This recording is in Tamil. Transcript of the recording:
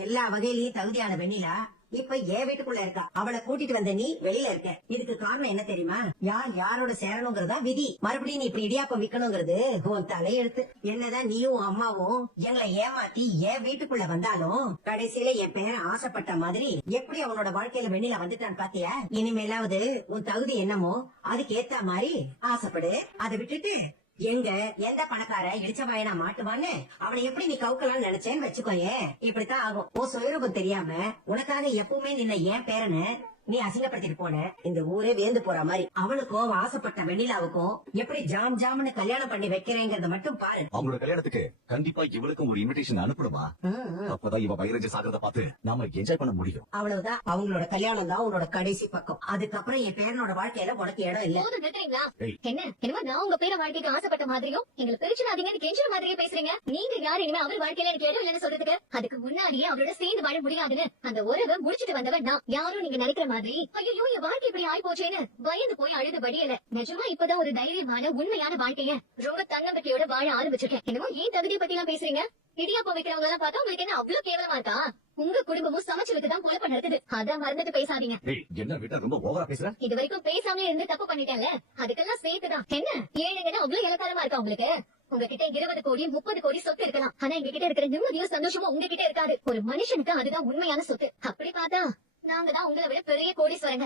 எல்லா வகையிலயும் தகுதியான வெண்ணிலா இப்ப என் வீட்டுக்குள்ள இருக்கா. அவளை கூட்டிட்டு வந்த நீ வெளியில இருக்க. இதுக்கு காரணம் என்ன தெரியுமா? யார் யாரோட சேரணுங்கிறதா விதி. மறுபடியும் நீ இப்படி இடியாப்பம் விக்கணுங்கிறது உன் தலையெழுத்து. என்னதான் நீயும் உன் அம்மாவும் எங்களை ஏமாத்தி என் வீட்டுக்குள்ள வந்தாலும் கடைசியில என் பேரன் ஆசைப்பட்ட மாதிரி எப்படி அவனோட வாழ்க்கையில வெண்ணிலா வந்துட்டான் பாத்தியா? இனிமேலாவது உன் தகுதி என்னமோ அதுக்கு ஏத்த மாதிரி ஆசைப்படு. அதை விட்டுட்டு எந்த பணக்கார இடிச்ச வாயனா மாட்டுவான்னு அவனை எப்படி நீ கவுக்கலாம்னு நினைச்சேன்னு வச்சுக்கோயே, இப்படித்தான் ஆகும். உன் சுயரூபம் தெரியாம உனக்காக எப்பவுமே நின்ன என் பேரனை நீ அசிங்கப்படுத்திட்டு போன இந்த ஊரே வேந்து போற மாதிரி. அவனுக்கும் ஆசைப்பட்ட வெண்ணிலாவுக்கும் எப்படி ஜாம் ஜாம்னு கல்யாணம் பண்ணி வைக்கிறேங்கறத மட்டும் பாரு. அவங்களோட கல்யாணத்துக்கு கண்டிப்பா இவளுக்கும் ஒரு இன்விடேஷன் அனுப்பணுமா? அப்பதான் இவ வைரஞ்ச சாகிறத பார்த்து நாம என்ஜாய் பண்ண முடியும். அவ்வளவுதான். அவங்களோட கல்யாணம் தான் உன்னோட கடைசி பக்கம். அதுக்கப்புறம் என் பேரனோட வாழ்க்கையில உனக்கு இடம் இல்ல. என்ன என்னமா நான் உங்க பேர வாழ்க்கைக்கு ஆசைப்பட்ட மாதிரியும் எங்களை பிரிச்சுடாதீங்கன்னு கெஞ்சுற மாதிரியே பேசுறீங்க. நீங்க யாரு இனிமே அவர் வாழ்க்கையில எனக்கு இடம் இல்லன்னு சொல்றதுக்கு? அதுக்கு முன்னாடியே அவரோட சேர்ந்து வாழ முடியாதுன்னு அந்த உறவை முடிச்சிட்டு வந்தவன் நான். யாரும் நீங்க நினைக்கிற மாதிரி ஐயோ என் வாழ்க்கை இப்படி ஆயி போச்சேன்னு பயந்து போய் அழுது படியல. நிஜமா இப்பதான் ஒரு தைரியமான உண்மையான வாழ்க்கைய ரொம்ப தன்னம்பிக்கையோட வாழ ஆரம்பிச்சிருக்கேன். என்னமோ ஏன் தகுதியை பத்தி எல்லாம் பேசுறீங்க? இடியாப்பம் வைக்கிறவங்க எல்லாம் பார்த்தா உங்களுக்கு என்ன அவ்வளவு கேவலமா இருக்கா? உங்க குடும்பமும் சமைச்சு வச்சுதான் பொழப்பு நடக்குது. அதான் மறந்துட்டு பேசாதீங்க. என்ன விட்டா ரொம்ப ஓவரா பேசுற. இது வரைக்கும் பேசாமலே இருந்து தப்பு பண்ணிட்டேன்ல, அதுக்கெல்லாம் சேர்த்துதான். என்ன ஏழைங்கன்னா அவ்வளவு இலக்காரமா இருக்கா உங்களுக்கு? உங்ககிட்ட 20 கோடி 30 கோடி சொத்து இருக்கலாம். ஆனா எங்க கிட்ட இருக்கிற நிம்மதியும் சந்தோஷமும் உங்ககிட்ட இருக்காது. ஒரு மனுஷனுக்கு அதுதான் உண்மையான சொத்து. அப்படி பார்த்தா நாங்க தான் உங்களை விட பெரிய கோடீஸ்வரங்க.